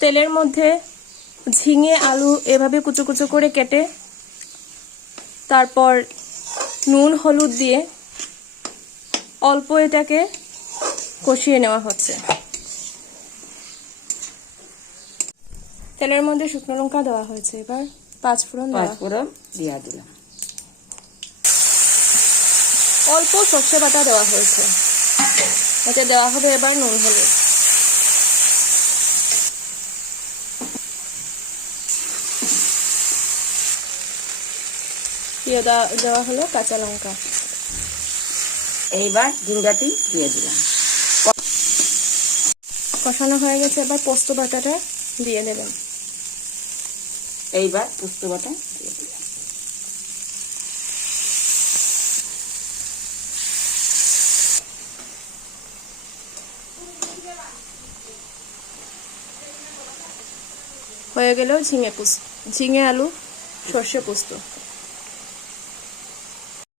তেলের মধ্যে ঝিঙে আলু এভাবে কুচো কুচো করে কেটে তারপর নুন হলুদ দিয়ে অল্প এটাকে কষিয়ে নেওয়া হচ্ছে। তেলের মধ্যে শুকনো লঙ্কা দেওয়া হয়েছে, এবার পাঁচফোড়ন দিয়ে দিলাম। অল্প সরষে বাটা দেওয়া হয়েছে, এতে দেওয়া হবে এবার নুন হলুদ। দিয়ে দেওয়া হলো কাঁচা লঙ্কা। এইবার ঝিঙ্গাটি দিয়ে দিলাম। কষানো হয়ে গেছে, এবার পোস্ত বাটাটা দিয়ে দেবেন। এইবার পোস্ত বাটা দিয়ে দিলাম। হয়ে গেল ঝিঙে আলু সর্ষে পোস্ত।